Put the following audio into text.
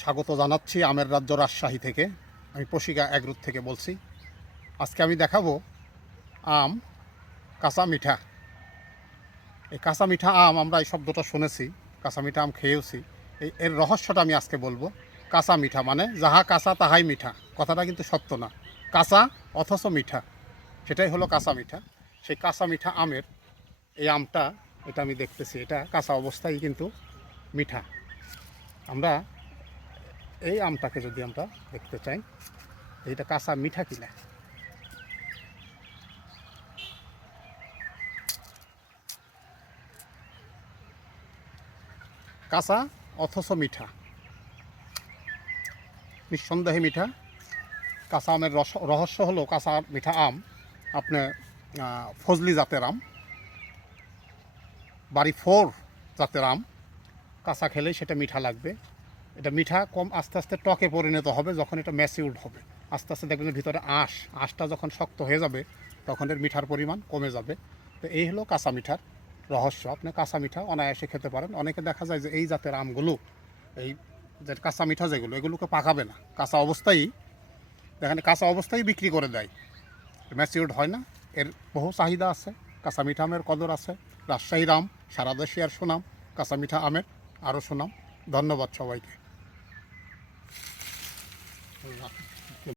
স্বাগত জানাচ্ছি আমের রাজ্য রাজশাহী থেকে। আমি পশিকা এগ্রুত থেকে বলছি। আজকে আমি দেখাবো আম কাঁচা মিঠা। এই কাঁচা মিঠা আম আমরা এই শব্দটা শুনেছি, কাঁচা মিঠা আম খেয়েওছি। এই এর রহস্যটা আমি আজকে বলব। কাঁচা মিঠা মানে যাহা কাঁচা তাহাই মিঠা। কথাটা কিন্তু সত্য না। কাঁচা অথচ মিঠা। সেটাই হলো কাঁচা মিঠা। সেই কাঁচা মিঠা আমের এই আমটা, এটা আমি দেখতেছি, এটা কাঁচা অবস্থায় কিন্তু মিঠা। আমরা এই আমটাকে যদি আমরা দেখতে চাই এইটা কাঁচা মিঠা কিনা? কাঁচা অথচ মিঠা। নিঃসন্দেহে মিঠা। কাঁচা আমের রস রহস্য হলো কাঁচা মিঠা আম আপনার আহ, ফজলি জাতের আম বাড়ি ফোর জাতের আম কাঁচা খেলেই সেটা মিঠা লাগবে। এটা মিঠা, কম আস্তে আস্তে টকে পরিণত হবে যখন এটা ম্যাচিউড হবে। আস্তে আস্তে দেখবেন ভিতরে আঁশ, আঁশটা যখন শক্ত হয়ে যাবে, তখন এর মিঠার পরিমাণ কমে যাবে। তো এই হলো কাঁচা মিঠার রহস্য। আপনি কাঁচা মিঠা অনায়াসে খেতে পারেন। অনেকে দেখা যায় যে এই জাতের আমগুলো, এই যে কাঁচা মিঠা যেগুলো, এগুলোকে পাকাবে না। কাঁচা অবস্থায় দেখেন কাঁচা অবস্থায় বিক্রি করে দেয়। ম্যাচিউর্ড হয় না। এর বহু চাহিদা আছে। কাঁচা মিঠা আমের কদর আছে। রাজশাহীর আম, সারা দেশে আর সুনাম। কাঁচা মিঠা আমের আরও সুনাম। ধন্যবাদ সবাইকে। ちょっと。